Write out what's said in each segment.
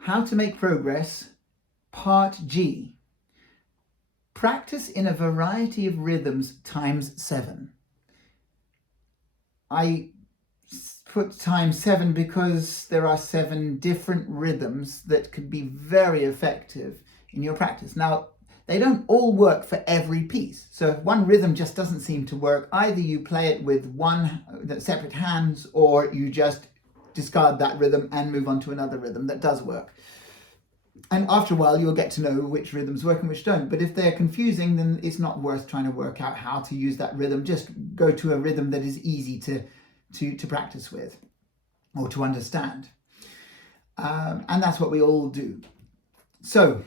How to make progress, part G. Practice in a variety of rhythms times 7. I put times 7 because there are 7 different rhythms that could be very effective in your practice. Now, they don't all work for every piece. So if one rhythm just doesn't seem to work, either you play it with separate hands, or you just discard that rhythm and move on to another rhythm that does work. And after a while, you'll get to know which rhythms work and which don't. But if they're confusing, then it's not worth trying to work out how to use that rhythm. Just go to a rhythm that is easy to practice with or to understand. And that's what we all do. So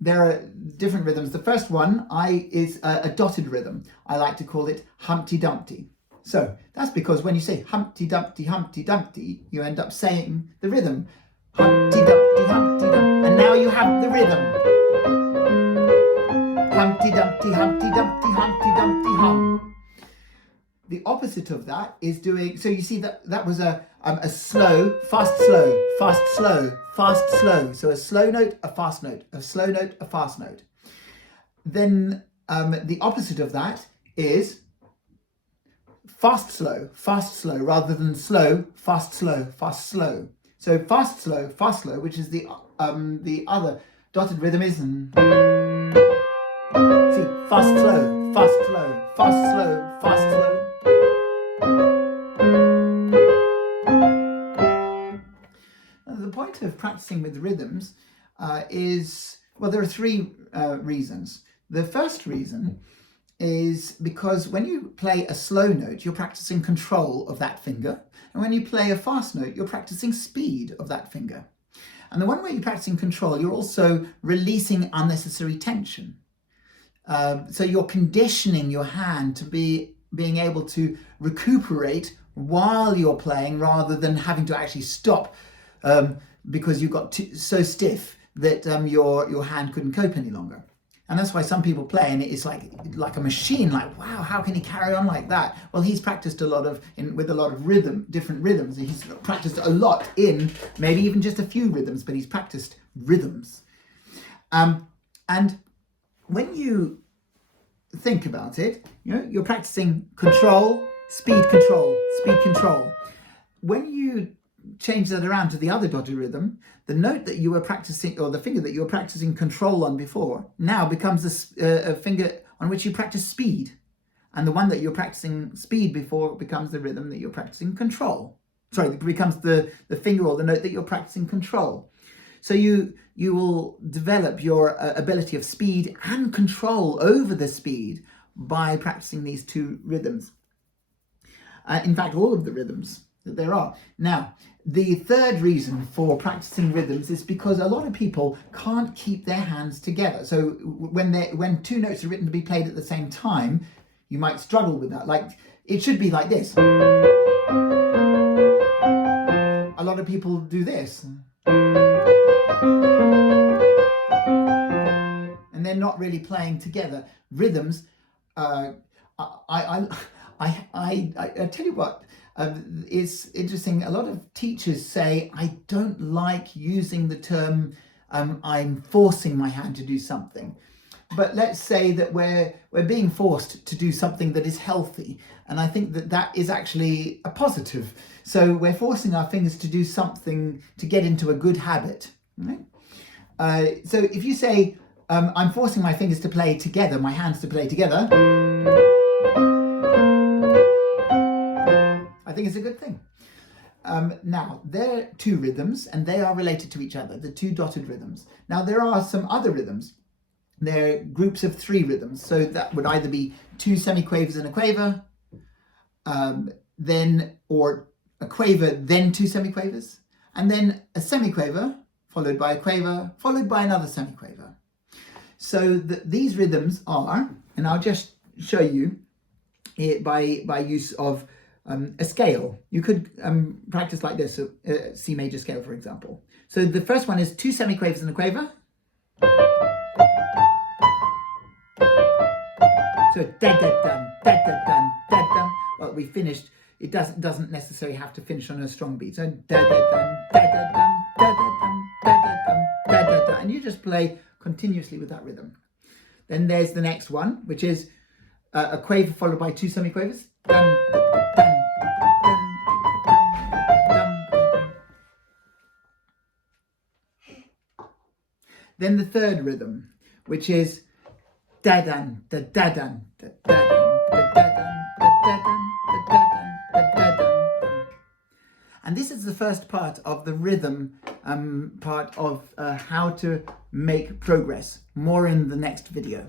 there are different rhythms. The first one is a dotted rhythm. I like to call it Humpty Dumpty. So that's because when you say Humpty Dumpty, you end up saying the rhythm. Humpty Dumpty, Humpty Dumpty. And now you have the rhythm. Humpty Dumpty, Humpty Dumpty, Humpty Dumpty, hum. The opposite of that is doing, so you see that was a slow, fast, slow, fast, slow, fast, slow. So a slow note, a fast note, a slow note, a fast note. Then the opposite of that is fast, slow, rather than slow, fast, slow, fast, slow. So fast, slow, which is the other dotted rhythm is. See, fast, slow, fast, slow, fast, slow, fast, slow. The point of practicing with rhythms is, well, there are 3 reasons. The first reason is because when you play a slow note, you're practicing control of that finger. And when you play a fast note, you're practicing speed of that finger. And the one way you're practicing control, you're also releasing unnecessary tension. So you're conditioning your hand to being able to recuperate while you're playing, rather than having to actually stop because you got so stiff that your hand couldn't cope any longer. And that's why some people play and it's like a machine, like, wow, how can he carry on like that? Well, he's practiced with a lot of different rhythms. He's practiced a lot in maybe even just a few rhythms, but he's practiced rhythms. And when you think about it, you're practicing control, speed, control, speed, control. When you change that around to the other dotted rhythm, the note that you were practicing, or the finger that you were practicing control on before, now becomes a finger on which you practice speed. And the one that you're practicing speed before becomes the rhythm that you're practicing control. Sorry, it becomes the finger or the note that you're practicing control. So you will develop your ability of speed and control over the speed by practicing these 2 rhythms. In fact, all of the rhythms that there are. Now, the third reason for practicing rhythms is because a lot of people can't keep their hands together. So when 2 notes are written to be played at the same time, you might struggle with that. Like, it should be like this. A lot of people do this. And they're not really playing together. Rhythms, I tell you what, it's interesting. A lot of teachers say, I don't like using the term, I'm forcing my hand to do something. But let's say that we're being forced to do something that is healthy. And I think that is actually a positive. So we're forcing our fingers to do something to get into a good habit. Right? So if you say, I'm forcing my fingers to play together, my hands to play together, I think it's a good thing. Now, there are 2 rhythms and they are related to each other, the 2 dotted rhythms. Now, there are some other rhythms. They're groups of 3 rhythms. So that would either be 2 semiquavers and a quaver, or a quaver, then 2 semiquavers, and then a semiquaver, followed by a quaver, followed by another semiquaver. So these rhythms are, and I'll just show you it by use of a scale. You could practice like this, C major scale, for example. So the first one is 2 semiquavers and a quaver. So da-da-dum, da-da-dum, da-dum. Well, we finished. It doesn't necessarily have to finish on a strong beat. So da-da-dum, da-da-dum, da-da-dum, da-da-dum, just play continuously with that rhythm. Then there's the next one, which is a quaver followed by 2 semiquavers. Dun, dun, dun, dun, dun, dun. Then the third rhythm, which is da dun da da dun da da dun da da dun da da dun da da dun da da dun. And this is the first part of the rhythm part of how to make progress. More in the next video.